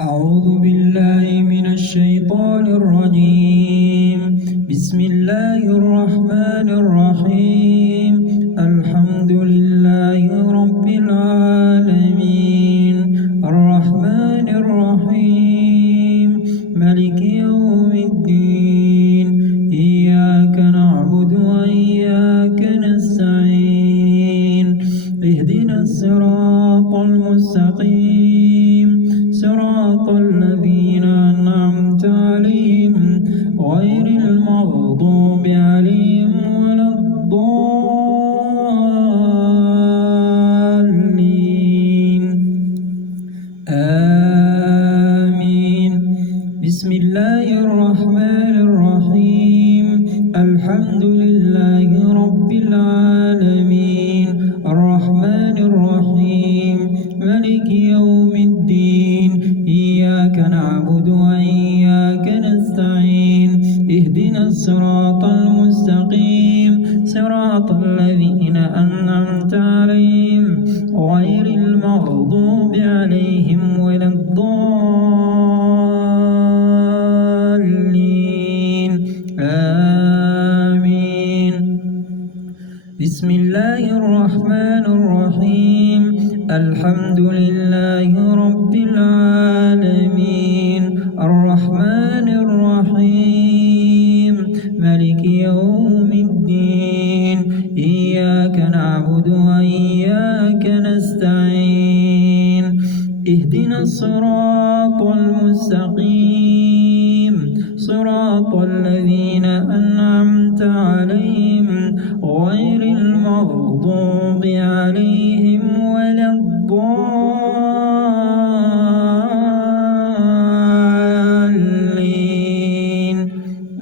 أعوذ بالله من الشيطان الرجيم. بسم الله الرحمن الرحيم. الحمد لله رب العالمين، الرحمن الرحيم، ملك يوم الدين. إياك نعبد وإياك نستعين. اهدنا الصراط المستقيم، صراط الذين أنعمت عليهم غير المغضوب عليهم ولا الضالين. آمين. بسم الله الرحمن الرحيم. الحمد لله رب العالمين، الرحمن الرحيم، ملك يوم الدين. إياك نعبد وإياك نستعين. اهدنا الصراط المستقيم، صراط الذين أنعمت عليهم غير المغضوب عليهم ولا الضالين. آمين. بسم الله الرحمن الرحيم. الحمد لله رب العالمين، الرحمن الرحيم، ملك يوم الدين. إياك نعبد وإياك نستعين. اهدنا الصراط المستقيم، صراط الذين أنعمت عليهم غير المغضوب عليهم ولا الضالين.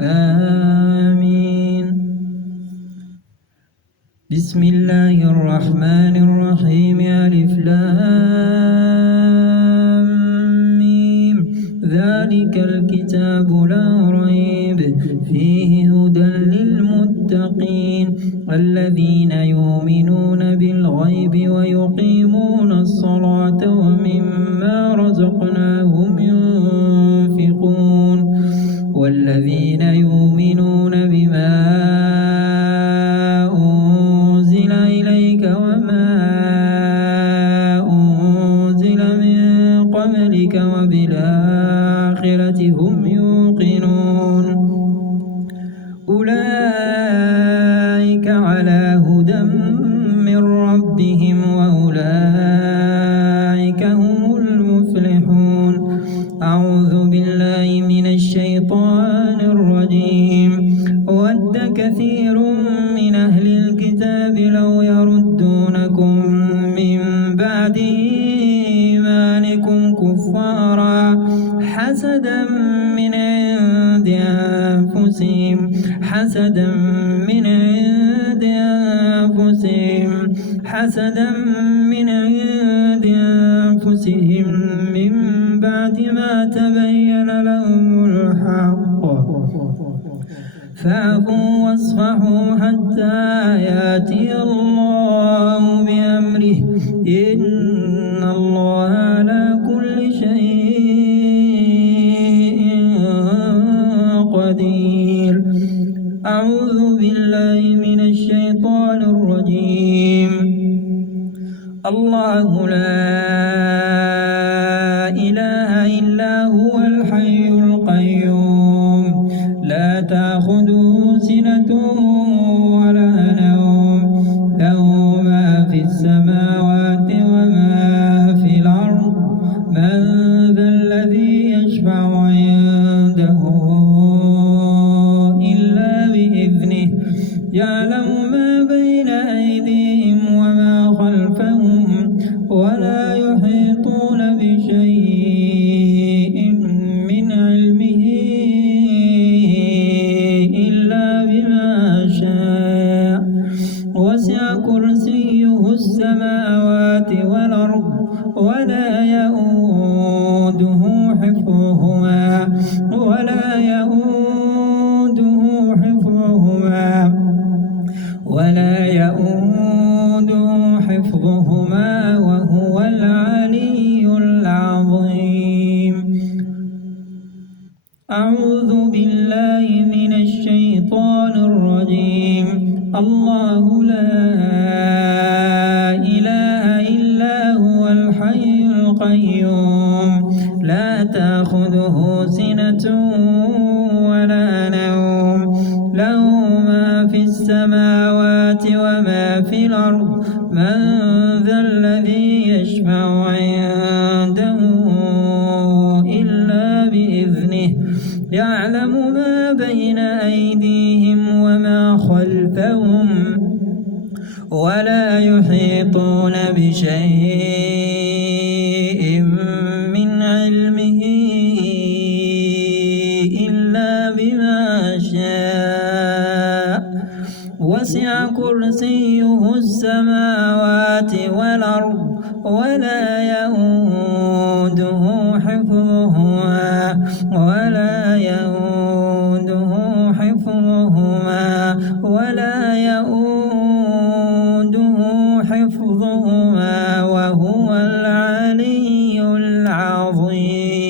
آمين. بسم الله الرحمن الرحيم. ألف لام ميم. ذلك الكتاب لا ريب فيه هدى للمتقين، الذين يؤمنون بالغيب ويقيمون الصلاة ومما رزقناهم ينفقون، والذين يؤمنون بما أنزل إليك وما أنزل من قبلك وبالآخرة هم يوقنون. أولئك على هدى من ربهم وأولئك هم المفلحون. أعوذ بالله من الشيطان الرجيم. ود كثير من أهل الكتاب لو يردونكم من بعد إيمانكم كفارا حسدا من عند أنفسهم، حسدا من عند أنفسهم، حسدا من عند أنفسهم، من بعد ما تبين لهم الحق. فاعفوا واصفحوا حتى يأتي الله بأمره، إن الله على كل شيء قدير. أعوذ بالله من الشيطان الرجيم. الله لا إله إلا هو الحي القيوم، لا تأخذه سنة ولا نوم، له ما في السماوات وما في الأرض. من ذا الذي يشفع عنده إلا بإذنه، يعلم ما بين أيديهم وما خلفهم، ولا يحيطون بشيء من أعوذ بالله من الشيطان الرجيم. الله لا إله إلا هو الحي القيوم لا تأخذه سنة ولا نوم له ما في السماوات وما في الأرض من ذا الذي يشفع عنده إلا بإذنه يعلم ما بين أيديهم وما خلفهم ولا يحيطون بشيء من علمه إلا بما شاء وسع كرسيه السماوات والأرض ولا يئوده حفظهما وهو العلي العظيم.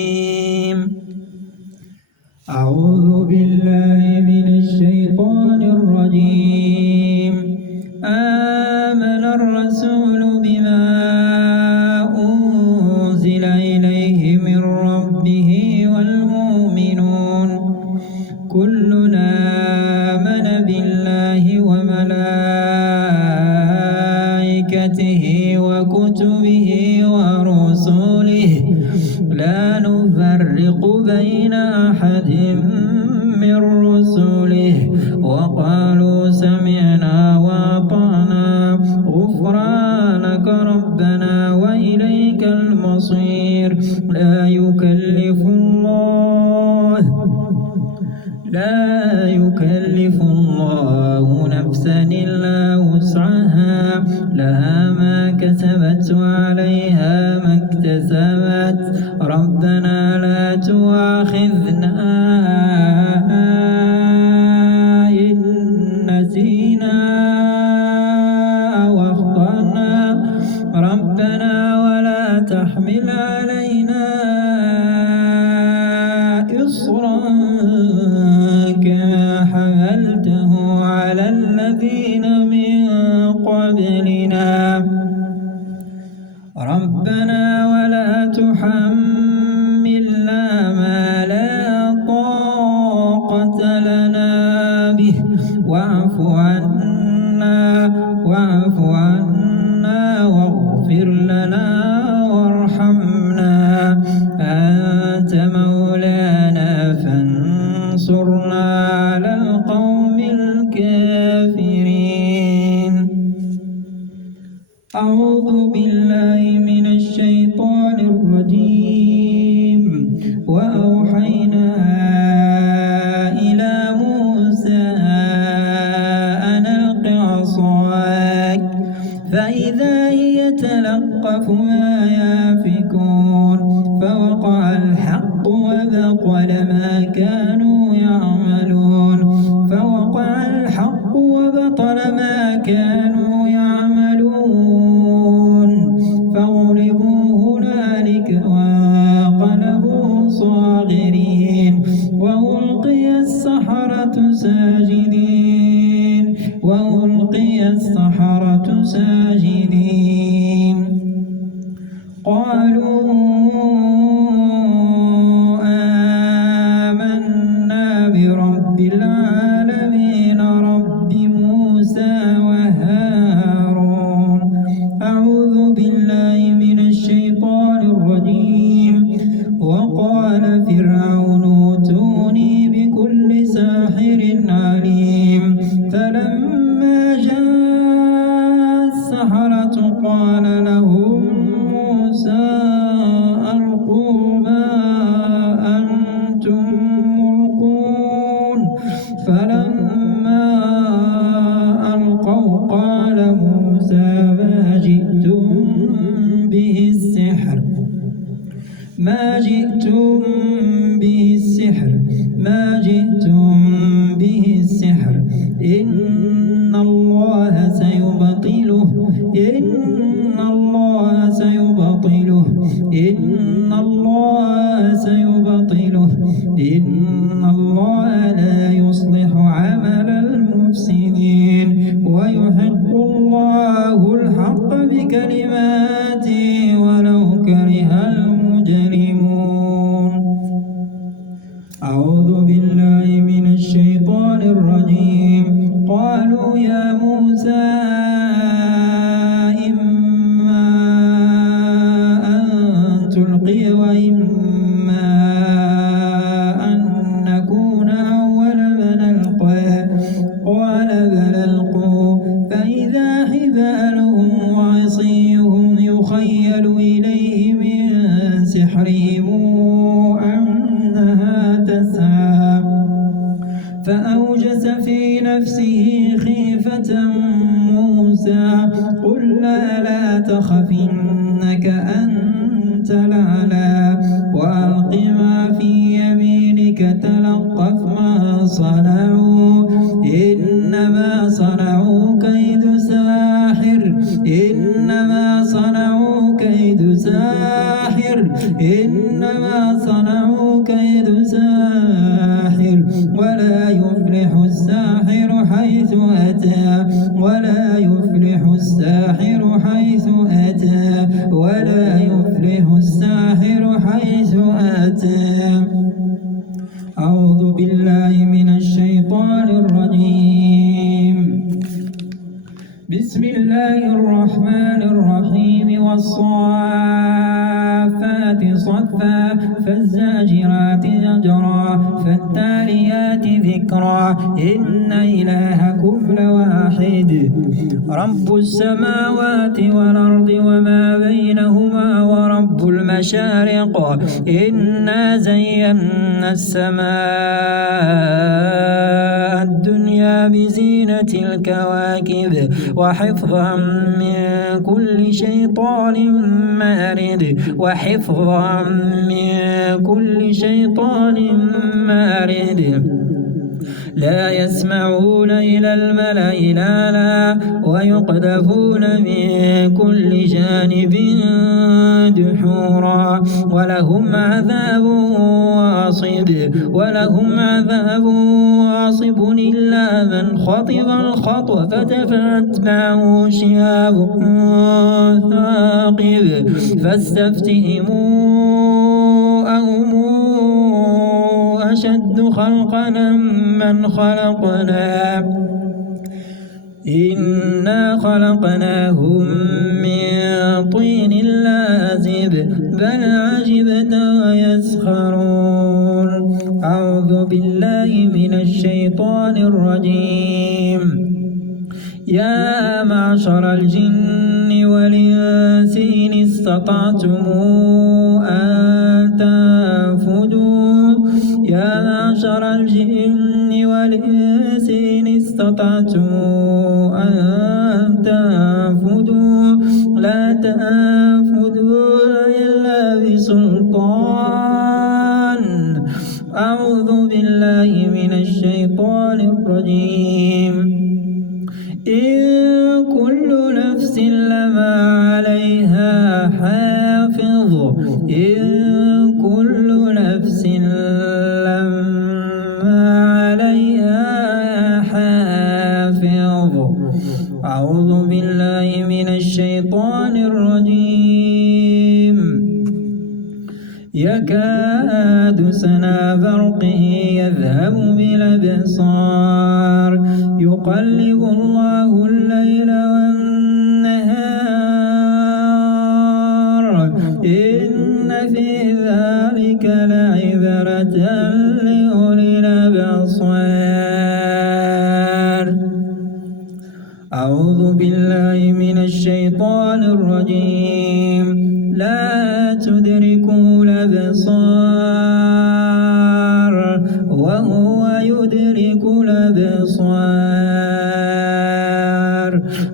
أعوذ بالله من الشيطان الرجيم. آمن الرسول بما أنزل إليه من ربه والمؤمنون كلنا آمن بالله وملائكته وكتبه ورسله لا نفرق بين أحد من رسله وقالوا سمعنا وأطعنا غفرانك ربنا وإليك المصير. لا يكلف الله نفسا إلا وسعها لها ما كسبت وعليها ما اكتسبت ربنا لا تؤاخذنا إن نسينا أو أخطأنا ربنا ولا تحمل علينا إصرا كما حملته على الذين من قبلنا ربنا ولا تحملنا ما لا طاقة لنا به واعف عنا واغفر لنا وارحمنا أنت مولانا فانصرنا على القوم الكافرين. أعوذ بالله من الشيطان الرجيم. وأوحينا إلى موسى أن ألق عصاك فإذا هي تلقف ما يأفكون فوقع الحق وبطل ما كانوا يعملون فغلبوا هنالك وانقلبوا صاغرين وألقي السحرة ساجدين قالوا آمنا برب العالمين رب موسى وهارون. أعوذ بالله من الشيطان الرجيم. وقال فرعون ائتوني بكل ساحر عليم فلما جاء السحرة قال لهم موسى ألقوا ما أنتم ملقون فلما ألقوا قال موسى ما جئتم به السحر إن الله سيبطله إن وإما أن نكون أول من ألقى قال بل ألقوا فإذا حبالهم وعصيهم يخيل إليه من سحرهم أنها تسعى فأوجس في نفسه خيفة موسى قلنا لا تخف إنك أنت الأعلى وألق ما في يمينك تلقف ما صنعوا إنما صنعوا كيد ساحر إنما صنعوا كيد ساحر إنما صنعوا كيد ساحر ولا يفلح الساحر حيث أتى ولا يفلح الساحر حيث أتى ولا يفلح الساحر حيث أتى. أعوذ بالله من الشيطان الرجيم. بسم الله الرحمن الرحيم والصافات صفا فالزاجرات زجرا فالتاليات ذكرا إن إلهكم لواحد رب السماوات والأرض وما بينهما ورب المشارق إنا زينا السماء الدنيا بزينة الكواكب وحفظا من كل شيطان مارد وحفظا من كل شيطان مارد لا يسمعون إلى الملأ الأعلى ويقذفون من كل جانب دحورا ولهم عذاب واصب إلا من خطف الخطفة فأتبعه شهاب ثاقب فاستفتهموا أهم أشد خلقنا من خلقنا إنا خلقناهم من طين لازب بل عجبت ويسخرون. أعوذ بالله من الشيطان الرجيم. يا معشر الجن والإنس إن استطعتم أن تنفذوا يا معشر الجن والإنس إن استطعتم أن تنفذوا لا تنفذون إلا بسلطان. أعوذ بالله من الشيطان الرجيم. إن كل نفس لما عليها حافظ إن كل نفس لما عليها حافظ. أعوذ بالله من الشيطان الرجيم. يكاد سنا برقه يذهب بالأبصار يقلب الله الليل والنهار إن في ذلك لعبرة لأولي الأبصار. أعوذ بالله من الشيطان الرجيم. لا تدركوا الأبصار وهو يدرك الأبصار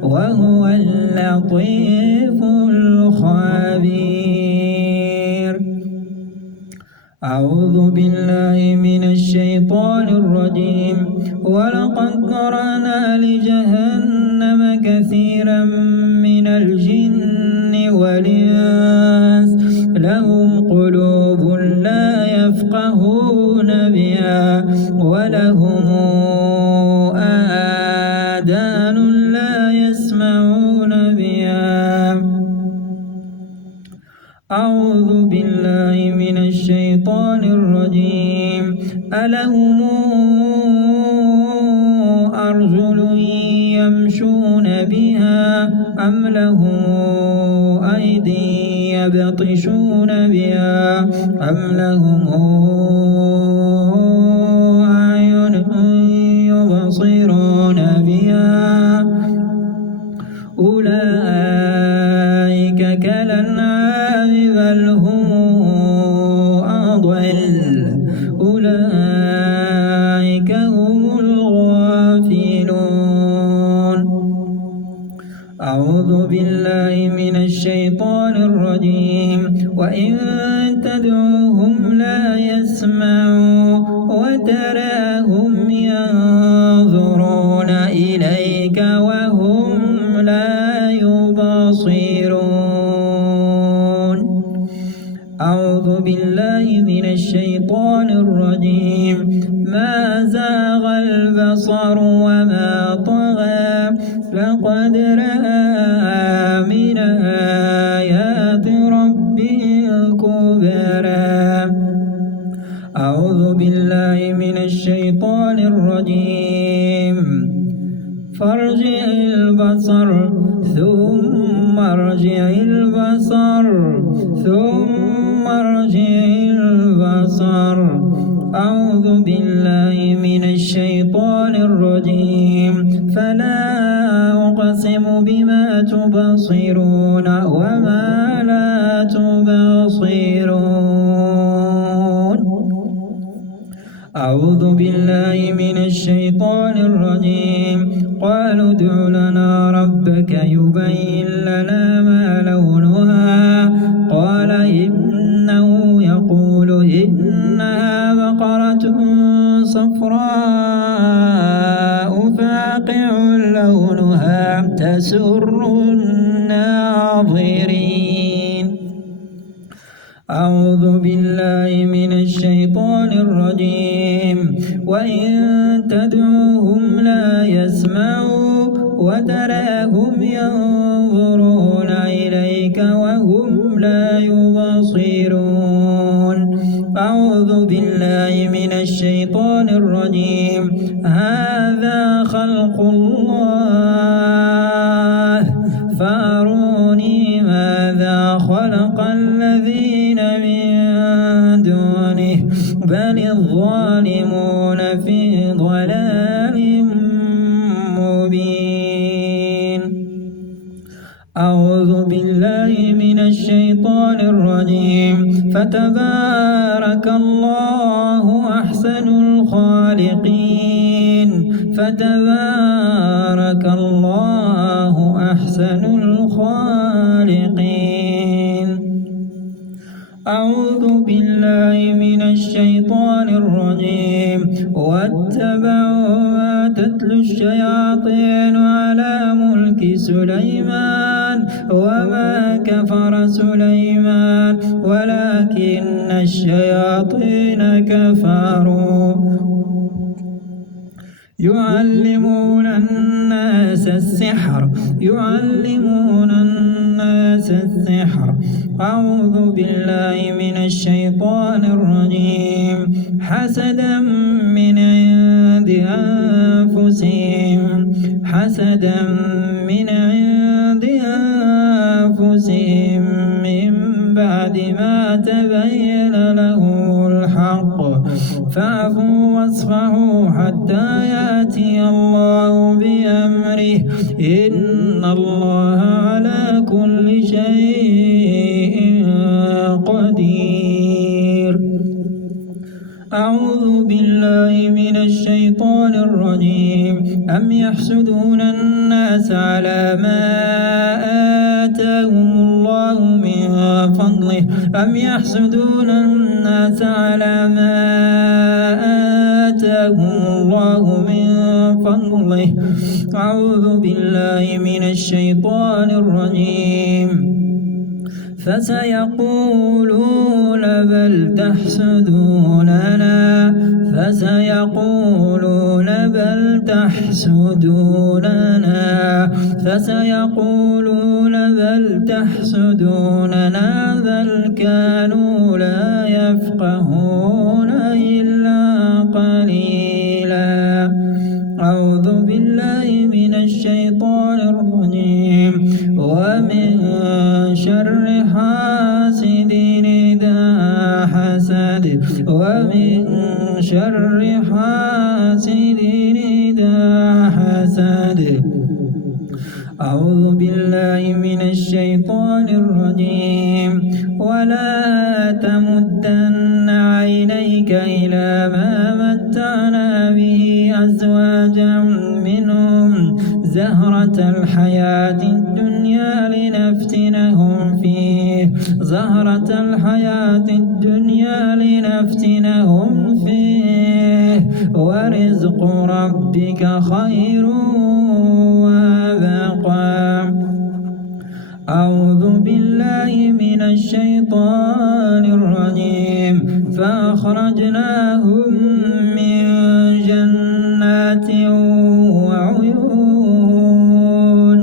وهو اللطيف الخبير. أعوذ بالله من الشيطان الرجيم. ولقد ذرأنا لجهنم كثيرا من الجن والإنس لهم قلوب لا يفقهون بها ولهم آذان لا يسمعون بها. أعوذ بالله من الشيطان الرجيم. ألهم أرجل يمشون بها أم لهم أيدي يبطشون بها أم لهم أعين يبصرون بها أولئك كالأنعام بل هم أضل أولئك هم الغافلون. أعوذ بالله من الشيطان الرجيم. وإن تدعوهم لا يسمعوا وتراهم ينظرون إليك وهم لا يبصرون. أعوذ بالله من الشيطان الرجيم. ما زاغ البصر وما طغى لقد رأى من آيات ربه الكبرى. أعوذ بالله من الشيطان الرجيم. فارجع البصر ثم ارجع البصر ثم ارجع البصر. أعوذ بالله من الشيطان الرجيم. فلا أقسم بما تبصرون وما لا تبصرون. أعوذ بالله من الشيطان الرجيم. قالوا ادع لنا ربك يبين لنا ما لونها قال إنه يقول إنها بقرة صفراء فاقع لونها تسر الناظرين. أعوذ بالله من الشيطان الرجيم. وإن تدعوهم لا يسمعوا وتراهم ينظرون إليك وهم لا يبصرون. أعوذ بالله من الشيطان الرجيم. هذا خلق الله فأروني ماذا خلق الذين من دونه بل الظالمون في ضلال مبين. أعوذ بالله من الشيطان الرجيم. فتبارك الله أحسن الخالقين. فتبارك الله أحسن الخالقين. أعوذ بالله من الشيطان الرجيم. واتبعوا ما تتلو الشياطين على ملك سليمان وما كفر سليمان ولكن الشياطين كفروا يعلمون الناس السحر. أعوذ بالله من الشيطان الرجيم. حسدا من عند أنفسهم من بعد ما تبين لهم الحق فاعفوا واصفحوا حتى يأتي الله بأمره إن الله على كل شيء قدير. أعوذ بالله من الشيطان الرجيم. أم يحسدون الناس على ما آتاهم الله من فضله أعوذ بالله من الشيطان الرجيم. فسيقولون بل تحسدوننا بل كانوا لا يفقهون إلا قليلا. أعوذ بالله من الشيطان الرجيم. ومن شر حاسد إذا حسد حسد ومن شر حاسد إذا حسد. أعوذ بالله من الشيطان الرجيم. ولا تمدن عينيك إلى ما متعنا به أزواجا منهم زهرة الحياة الدنيا لنفتنهم فيه ورزق ربك خير وأبقى. أعوذ بالله من الشيطان الرجيم. فأخرجناهم من جنات وعيون.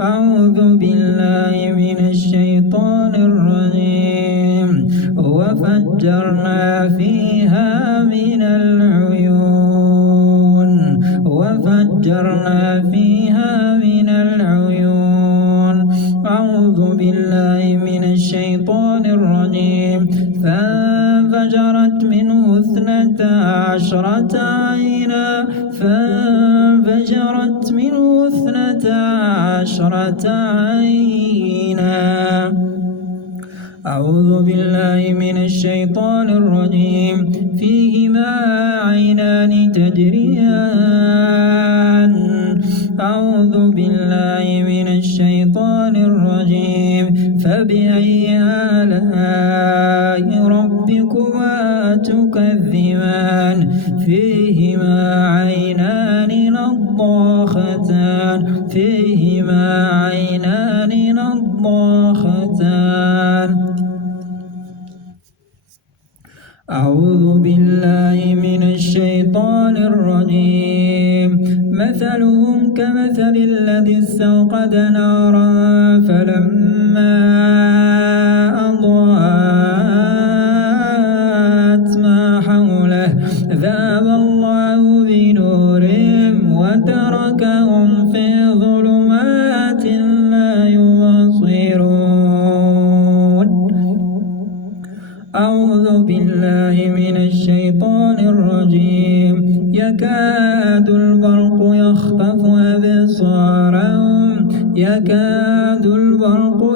أعوذ بالله من الشيطان الرجيم. وفجرنا فيها من العيون. أعوذ بالله من الشيطان الرجيم. فانفجرت منه اثنتا عشرة عينا. أعوذ بالله من الشيطان الرجيم. فيهما عينان تجريان. أعوذ بالله من الشيطان الرجيم. فبأي آلاء ربكما تكذبان. فيهما عينان نضاختان. أعوذ بالله من الشيطان الرجيم. مثلهم كمثل الذي استوقد نارا فلما أضاءت ما حوله ذهب الله بنورهم وتركهم في ظلمات لا يبصرون. أعوذ بالله من الشيطان الرجيم. يكاد البرق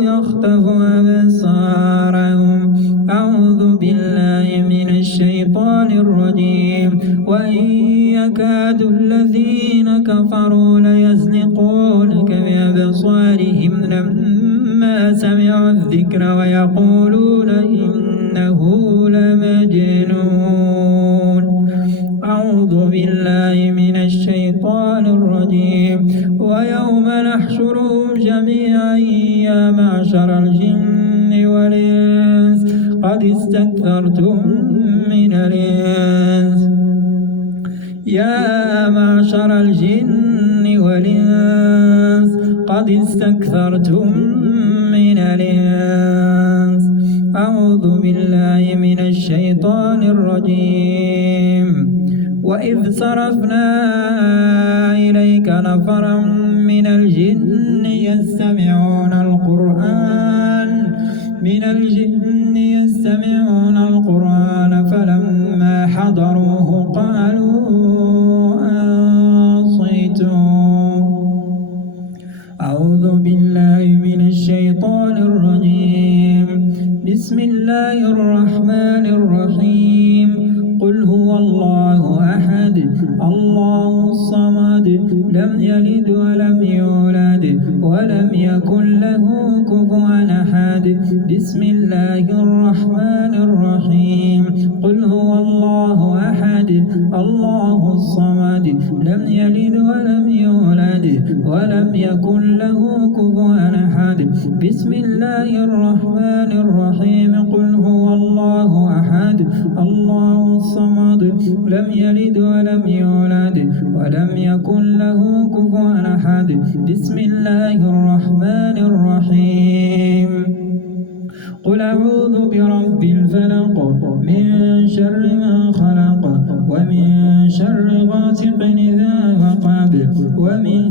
يخطف أبصارهم. أعوذ بالله من الشيطان الرجيم. وإن يكاد الذين كفروا ليزلقونك بأبصارهم لما سمعوا الذكر ويقولون إنه لمجنون. أعوذ بالله من الشيطان الرجيم. ويوم نحشرهم جميعا يا معشر الجن والإنس قد استكثرتم من الإنس أعوذ بالله من الشيطان الرجيم. وإذ صرفنا إليك نفرا من الجن يستمعون القرآن فلما حضروه قالوا أنصتوا. أعوذ بالله من الشيطان الرجيم. بسم الله الرحمن الرحيم. قل هو الله أحد الله الصمد لم يلد ولم يولد ولم يكن له كفوا أحد. بسم الله الرحمن الرحيم. قل هو الله أحد الله الصمد لم يلد ولم يولد ولم يكن له كفوا أحد. بسم الله الرحمن الرحيم. قل هو الله أحد الله الصمد لم يلد ولم يولد ولم يكن له كفوا أحد. بسم الله الرحمن الرحيم. قل أعوذ برب الفلق من شر ما خلق ومن شر غاسق إذا وقب ومن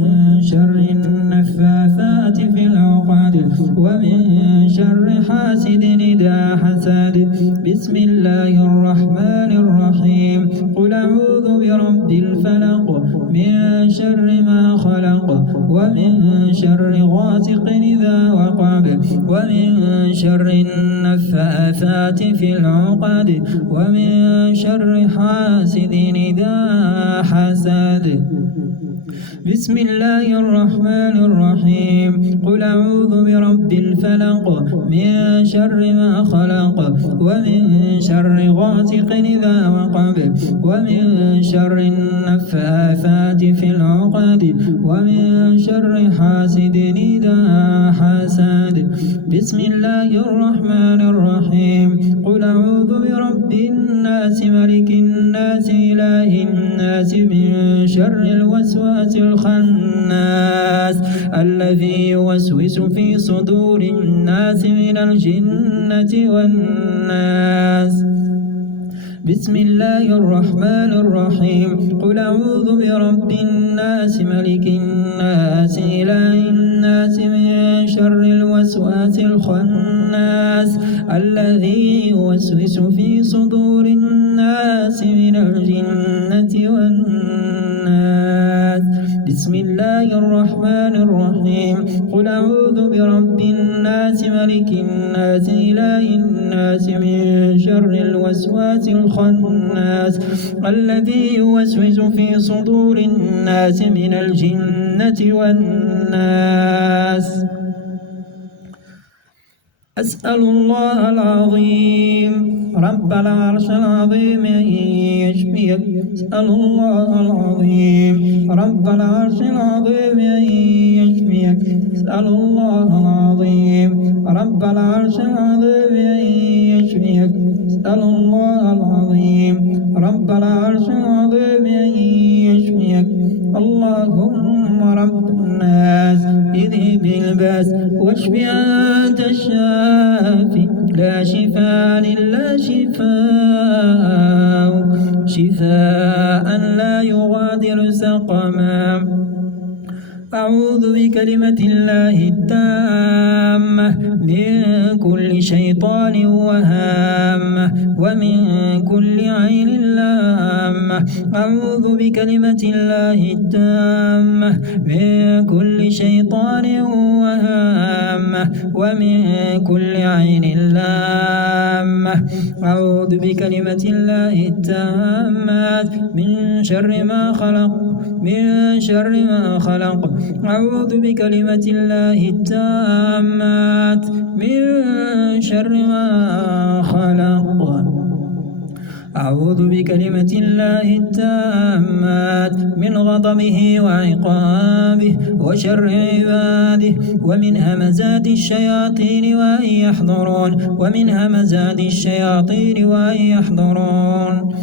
شر النفاثات في العقد ومن شر حاسد إذا حسد. بسم الله الرحمن الرحيم. قل أعوذ برب الفلق من شر ما خلق ومن شر غاسق إذا وقب ومن شر النفاثات في العقد ومن شر حاسد إذا حسد. بسم الله الرحمن الرحيم. قل أعوذ برب الفلق من شر ما خلق ومن شر غاسق إذا وقب ومن شر النفاثات في العقد ومن شر حاسد إذا حسد. بسم الله الرحمن الرحيم. قل أعوذ برب الناس ملك الناس إله الناس من شر الوسواس الخناس الذي يوسوس في صدور الناس من الجنة والناس. بسم الله الرحمن الرحيم. قل أعوذ برب الناس ملك الناس إله الناس من شر الوسواس الخناس الذي يوسوس في صدور الناس من الجنة والناس. بسم الله الرحمن الرحيم. قل أعوذ برب الناس ملك الناس إله الناس من شر الوسواس الخناس الذي يوسوس في صدور الناس من الجنة والناس. أسأل الله العظيم رب العرش العظيم أن يشفيك. أسأل الله العظيم رب العرش العظيم أن يشفيك. أسأل الله العظيم رب العرش العظيم أن يشفيك. أسأل الله العظيم رب العرش العظيم أن يشفيك. اللهم رب الناس اذهب الباس واشف أنت الشافي لا شفاء إلا شفاء لا يغادر سقما. أعوذ بكلمة الله التامة من كل شيطان وهامة ومن كل عين لامة. أعوذ بكلمة الله التامة من كل شيطان وهامة ومن كل عين لامة. أعوذ بكلمة الله التامة من شر ما خلق من شر ما خلق. أعوذ بكلمة الله التامات من شر ما خلق. أعوذ بكلمة الله التامات من غضبه وعقابه وشر عباده ومن همزات الشياطين وأن يحضرون ومن همزات الشياطين وأن يحضرون.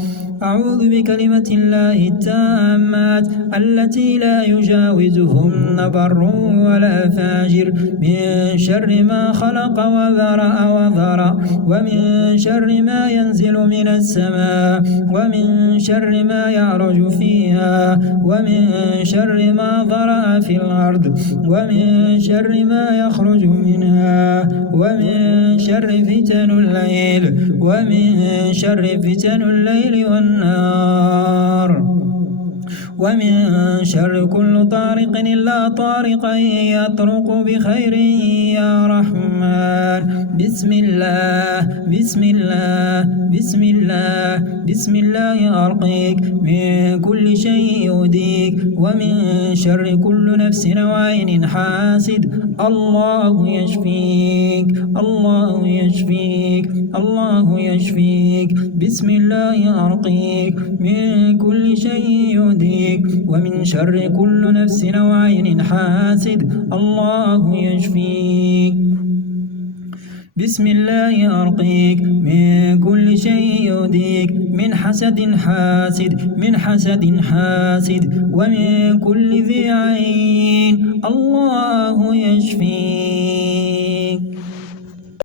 أعوذ بكلمة الله التامات التي لا يجاوزهن بر ولا فاجر من شر ما خلق وذرأ ومن شر ما ينزل من السماء ومن شر ما يعرج فيها ومن شر ما ذرأ في الأرض ومن شر ما يخرج منها ومن شر فتن الليل ومن شر فتن الليل والنار ومن شر كل طارق إلا طارقا يطرق بخير يا رحمن. بسم الله بسم الله بسم الله بسم الله أرقيك من كل شيء يؤذيك ومن شر كل نفس وعين حاسد. الله يشفيك الله يشفيك الله يشفيك. بسم الله أرقيك من كل شيء يؤذيك ومن شر كل نفس وعين حاسد. الله يشفيك. بسم الله أرقيك من كل شيء يؤذيك من حسد حاسد ومن كل ذي عين. الله